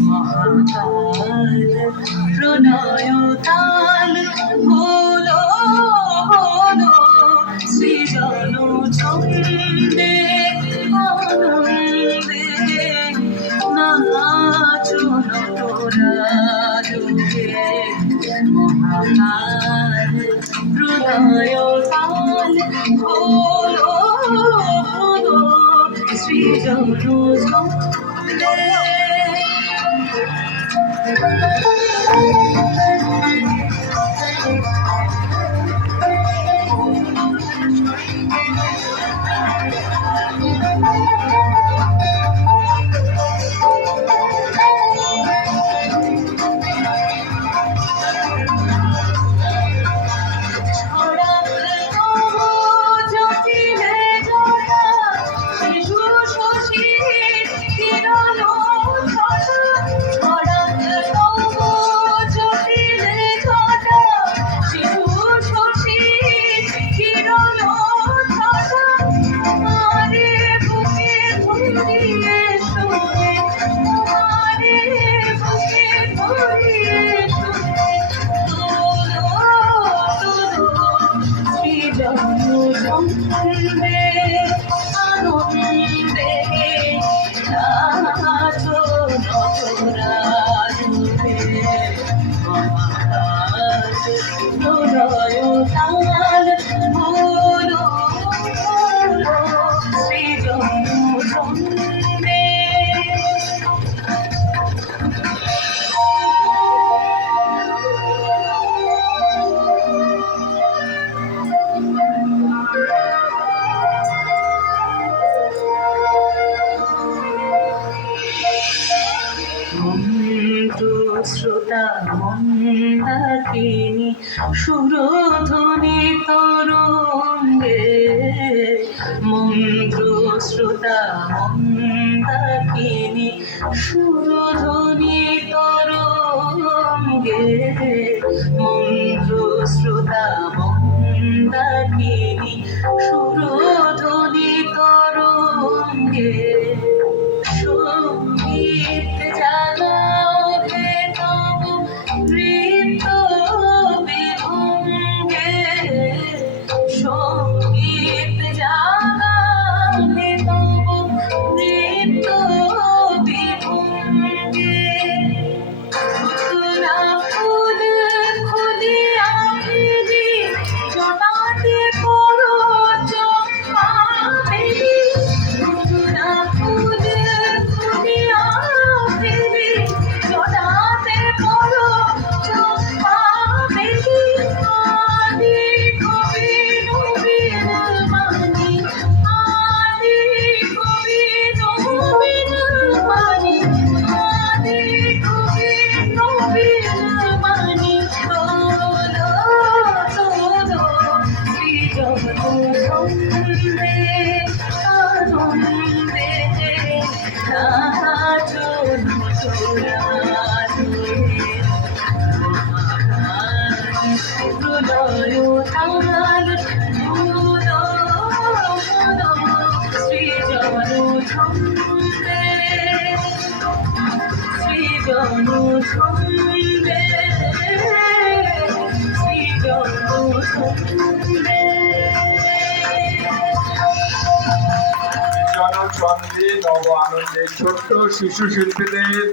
মহাকাল প্রণয় তাল হলো হলো সৃজন ছন্দে আনন্দে নাচন তোরা যুগে মহাকাল প্রণয় তাল হলো হলো সৃজন ছন্দে। শ্রোতা মন্দাকিনী সুরধ্বনি তরঙ্গে মন্ত্র শ্রোতা মন্দাকিনী সুরধ্বনি তরঙ্গে মন্ত্র শ্রোতা মন্দাকিনী সুরধ্বনি তরঙ্গে সঙ্গীত জাগাও হে তব নৃত্য বিভঙ্গে সঙ্গীত জাগাও হে তব নৃত্য বিভঙ্গে ফুল খুলিয়া ফেলি জটাতে পড়ো চম্পা বেলি জনছন্দে নব আনন্দে ছোট্ট শিশু শিল্পীদের